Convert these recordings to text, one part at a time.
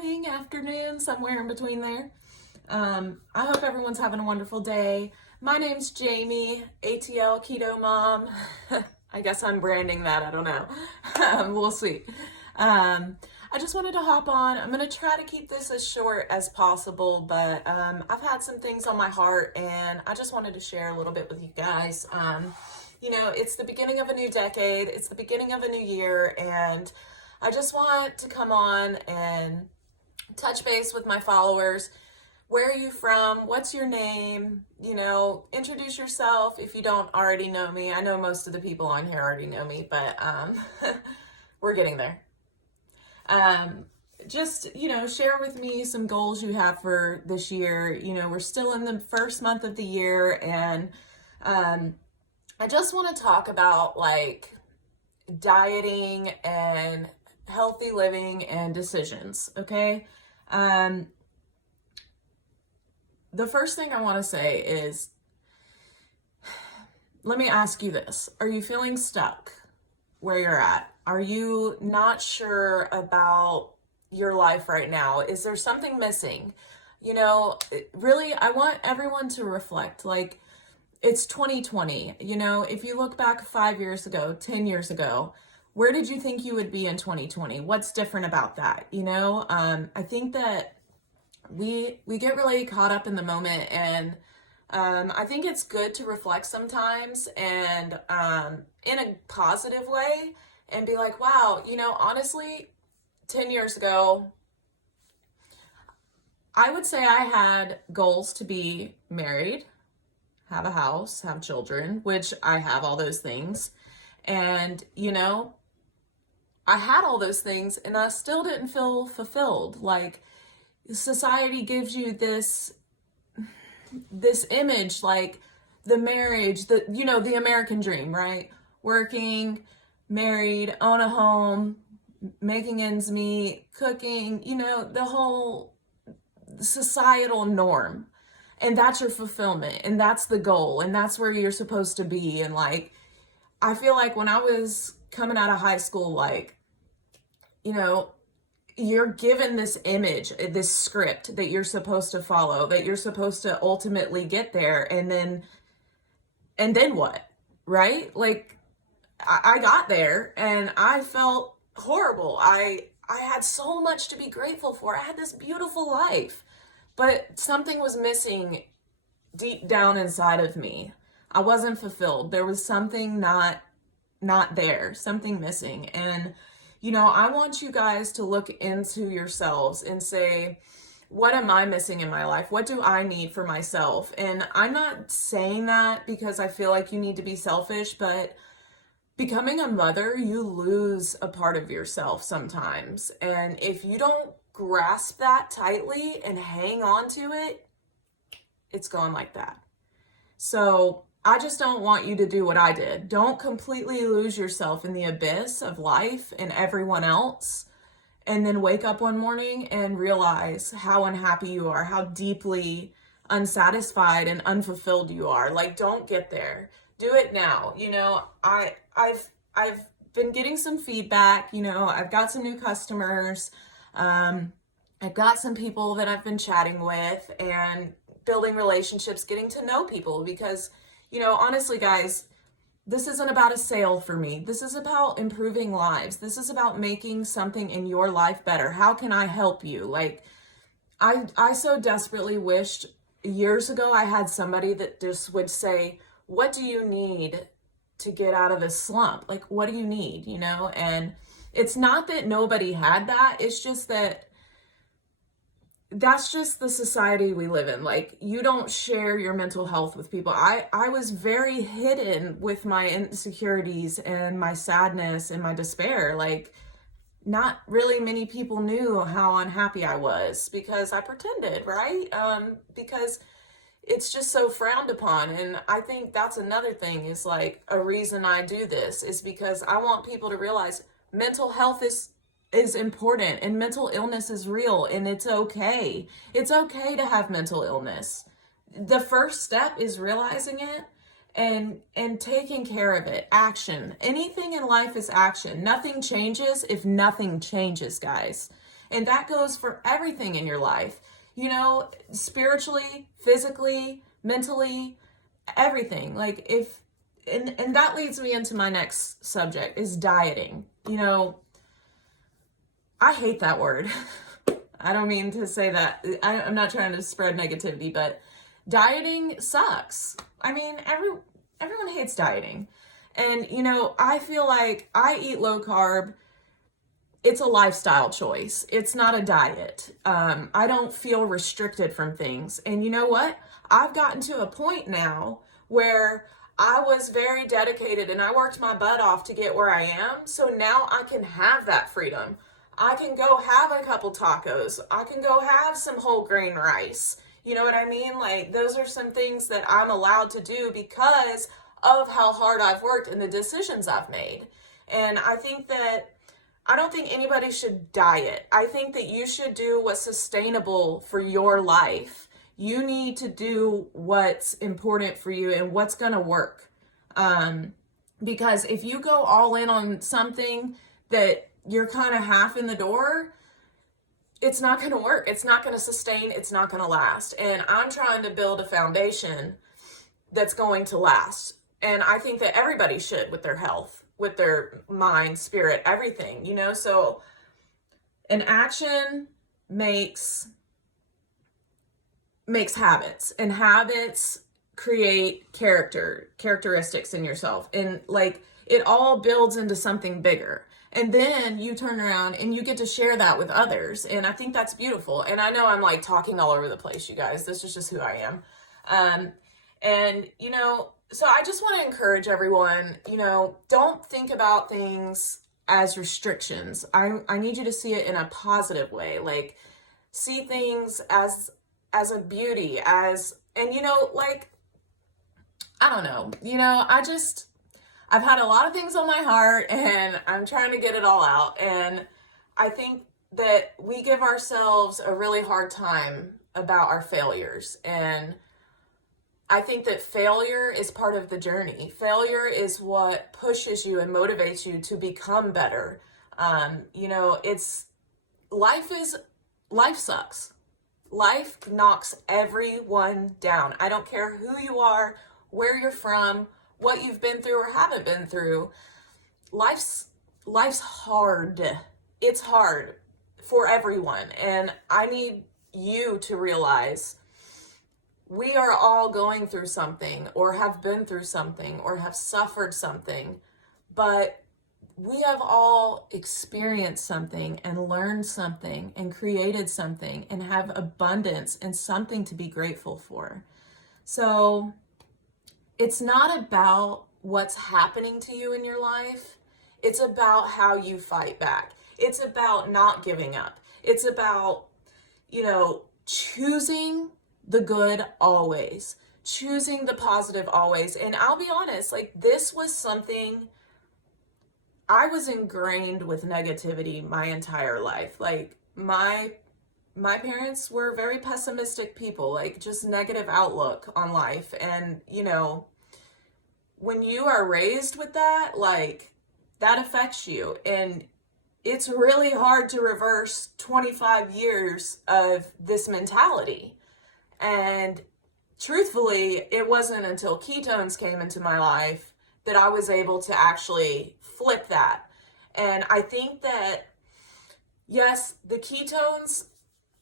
morning, afternoon, somewhere in between there. I hope everyone's having a wonderful day. My name's Jamie, ATL Keto Mom. I guess I'm branding that, I don't know. We'll see. I just wanted to hop on. I'm going to try to keep this as short as possible, but I've had some things on my heart and I just wanted to share a little bit with you guys. It's the beginning of a new decade, it's the beginning of a new year, and I just want to come on and touch base with my followers. Where are you from? What's your name? Introduce yourself if you don't already know me. I know most of the people on here already know me, but we're getting there. Share with me some goals you have for this year. We're still in the first month of the year, and I just want to talk about like dieting and healthy living and decisions, okay? The first thing I want to say is, let me ask you this. Are you feeling stuck where you're at? Are you not sure about your life right now? Is there something missing? Really, I want everyone to reflect. Like, it's 2020. If you look back 5 years ago, 10 years ago, where did you think you would be in 2020? What's different about that? I think that we get really caught up in the moment, and I think it's good to reflect sometimes and in a positive way and be like, wow, honestly, 10 years ago, I would say I had goals to be married, have a house, have children, which I have all those things. And, I had all those things and I still didn't feel fulfilled. Like, society gives you this image, like the marriage, the American dream, right? Working, married, own a home, making ends meet, cooking, the whole societal norm. And that's your fulfillment, and that's the goal, and that's where you're supposed to be. And like, I feel like when I was coming out of high school, like, you're given this image, this script that you're supposed to follow, that you're supposed to ultimately get there. And then what, right? Like, I got there and I felt horrible. I had so much to be grateful for. I had this beautiful life, but something was missing deep down inside of me. I wasn't fulfilled. There was something not there, something missing. And I want you guys to look into yourselves and say, what am I missing in my life? What do I need for myself? And I'm not saying that because I feel like you need to be selfish, but becoming a mother, you lose a part of yourself sometimes. And if you don't grasp that tightly and hang on to it, it's gone like that. So I just don't want you to do what I did. Don't completely lose yourself in the abyss of life and everyone else, and then wake up one morning and realize how unhappy you are, how deeply unsatisfied and unfulfilled you are. Like, don't get there. Do it now. I've been getting some feedback. I've got some new customers. I've got some people that I've been chatting with and building relationships, getting to know people, because honestly, guys, this isn't about a sale for me. This is about improving lives. This is about making something in your life better. How can I help you? Like, I so desperately wished years ago I had somebody that just would say, what do you need to get out of this slump? Like, what do you need? And it's not that nobody had that. It's just that that's just the society we live in. Like, you don't share your mental health with people. I was very hidden with my insecurities and my sadness and my despair. Like, not really many people knew how unhappy I was because I pretended, right? Because it's just so frowned upon. And I think that's another thing, is like a reason I do this is because I want people to realize mental health is important, and mental illness is real, and it's okay. It's okay to have mental illness. The first step is realizing it and taking care of it. Action. Anything in life is action. Nothing changes if nothing changes, guys. And that goes for everything in your life, spiritually, physically, mentally, everything. Like and that leads me into my next subject is dieting. I hate that word. I don't mean to say that. I'm not trying to spread negativity, but dieting sucks. I mean, everyone hates dieting. And, I feel like I eat low carb. It's a lifestyle choice. It's not a diet. I don't feel restricted from things. And you know what? I've gotten to a point now where I was very dedicated and I worked my butt off to get where I am. So now I can have that freedom. I can go have a couple tacos. I can go have some whole grain rice. You know what I mean? Like, those are some things that I'm allowed to do because of how hard I've worked and the decisions I've made. And I don't think anybody should diet. I think that you should do what's sustainable for your life. You need to do what's important for you and what's going to work. Because if you go all in on something that you're kind of half in the door, it's not going to work. It's not going to sustain. It's not going to last. And I'm trying to build a foundation that's going to last. And I think that everybody should with their health, with their mind, spirit, everything, so an action makes habits, and habits create characteristics in yourself. And like, it all builds into something bigger. And then you turn around and you get to share that with others. And I think that's beautiful. And I know I'm like talking all over the place, you guys. This is just who I am. So I just want to encourage everyone, don't think about things as restrictions. I need you to see it in a positive way. Like, see things as a beauty, I don't know, I've had a lot of things on my heart and I'm trying to get it all out. And I think that we give ourselves a really hard time about our failures. And I think that failure is part of the journey. Failure is what pushes you and motivates you to become better. Life sucks. Life knocks everyone down. I don't care who you are, where you're from, what you've been through or haven't been through. Life's hard. It's hard for everyone. And I need you to realize we are all going through something or have been through something or have suffered something, but we have all experienced something and learned something and created something and have abundance and something to be grateful for. So it's not about what's happening to you in your life. It's about how you fight back. It's about not giving up. It's about, choosing the good always, choosing the positive always. And I'll be honest, like, this was something I was ingrained with negativity my entire life. Like, my parents were very pessimistic people, like just negative outlook on life. And, when you are raised with that, like, that affects you. And it's really hard to reverse 25 years of this mentality. And truthfully, it wasn't until ketones came into my life that I was able to actually flip that. And I think that, yes, the ketones,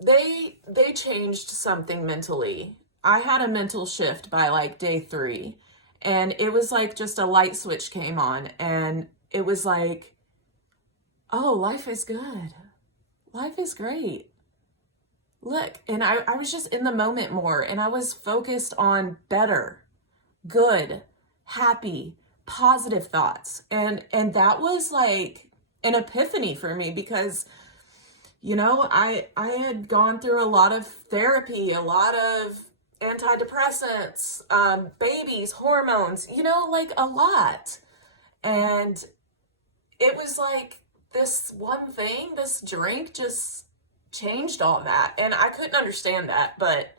they changed something mentally. I had a mental shift by like day 3, and it was like just a light switch came on, and it was like, oh, life is good. Life is great. Look, and I was just in the moment more, and I was focused on better, good, happy, positive thoughts. And that was like an epiphany for me because, I had gone through a lot of therapy, a lot of antidepressants, babies, hormones, like a lot. And it was like this one thing, this drink just changed all that. And I couldn't understand that, but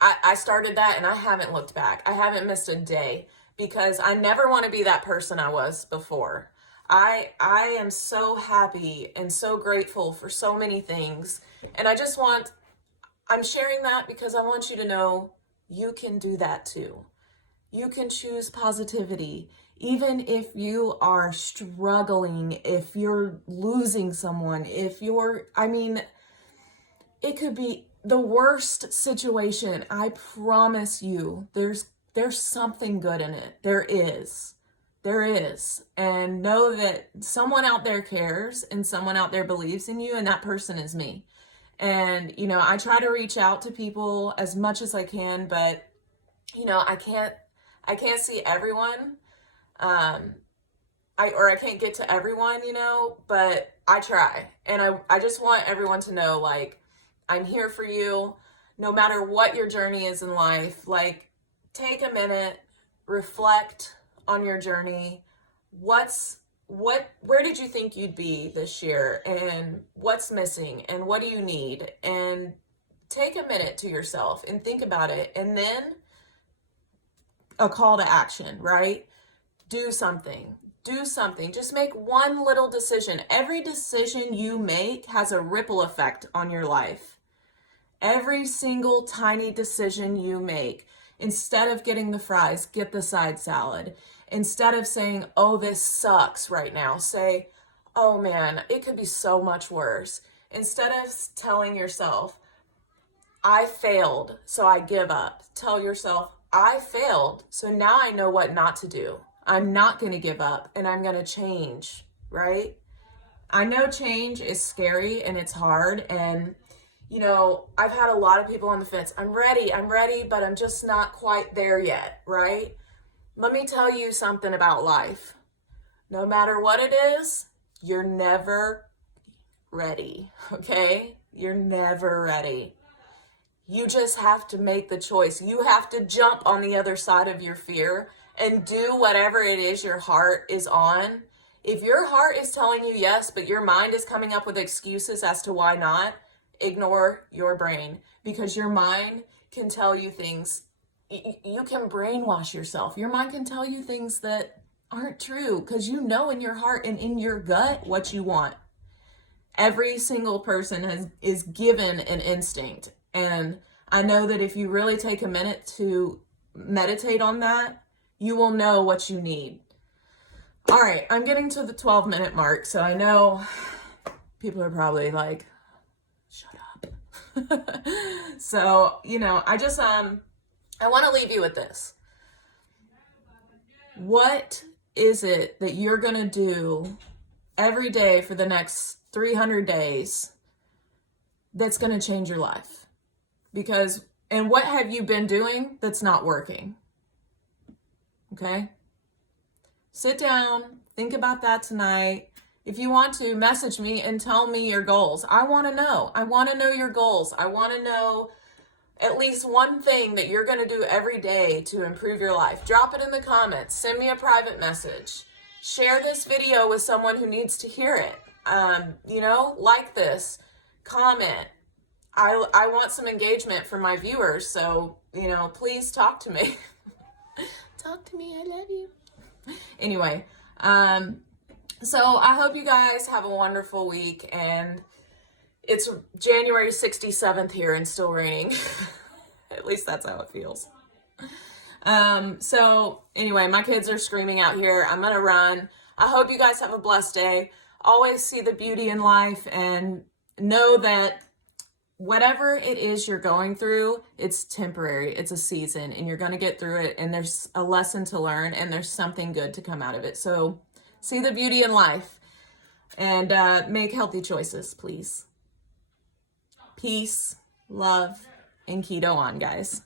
I started that and I haven't looked back. I haven't missed a day because I never want to be that person I was before. I am so happy and so grateful for so many things. And I'm sharing that because I want you to know you can do that too. You can choose positivity. Even if you are struggling, if you're losing someone, it could be the worst situation. I promise you, there's something good in it. There is. There is. And know that someone out there cares and someone out there believes in you, and that person is me. And, I try to reach out to people as much as I can, but, I can't see everyone. I can't get to everyone, but I try. And I just want everyone to know, like, I'm here for you no matter what your journey is in life. Like, take a minute, reflect on your journey. Where did you think you'd be this year, and what's missing, and what do you need? And take a minute to yourself and think about it. And then a call to action, right? Do something. Just make one little decision. Every decision you make has a ripple effect on your life. Every single tiny decision you make. Instead of getting the fries, get the side salad. Instead of saying, oh, this sucks right now, say, oh man, it could be so much worse. Instead of telling yourself, I failed, so I give up. Tell yourself, I failed, so now I know what not to do. I'm not going to give up, and I'm going to change, right? I know change is scary and it's hard, and I've had a lot of people on the fence. I'm ready, but I'm just not quite there yet, right? Let me tell you something about life. No matter what it is, you're never ready, okay? You're never ready. You just have to make the choice. You have to jump on the other side of your fear and do whatever it is your heart is on. If your heart is telling you yes, but your mind is coming up with excuses as to why not, ignore your brain, because your mind can tell you things. You can brainwash yourself. Your mind can tell you things that aren't true because you know in your heart and in your gut what you want. Every single person is given an instinct. And I know that if you really take a minute to meditate on that, you will know what you need. All right, I'm getting to the 12-minute mark, so I know people are probably like, shut up. So, I want to leave you with this. What is it that you're going to do every day for the next 300 days that's going to change your life? And what have you been doing that's not working? Okay? Sit down, think about that tonight. If you want to, message me and tell me your goals. I want to know. I want to know your goals. I want to know at least one thing that you're going to do every day to improve your life. Drop it in the comments. Send me a private message. Share this video with someone who needs to hear it. Like this. Comment. I want some engagement from my viewers, so, please talk to me. Talk to me. I love you. Anyway, so I hope you guys have a wonderful week, and it's January 67th here and still raining. At least that's how it feels. So anyway, my kids are screaming out here. I'm going to run. I hope you guys have a blessed day. Always see the beauty in life and know that whatever it is you're going through, it's temporary. It's a season, and you're going to get through it, and there's a lesson to learn, and there's something good to come out of it. So see the beauty in life and make healthy choices, please. Peace, love, and keto on, guys.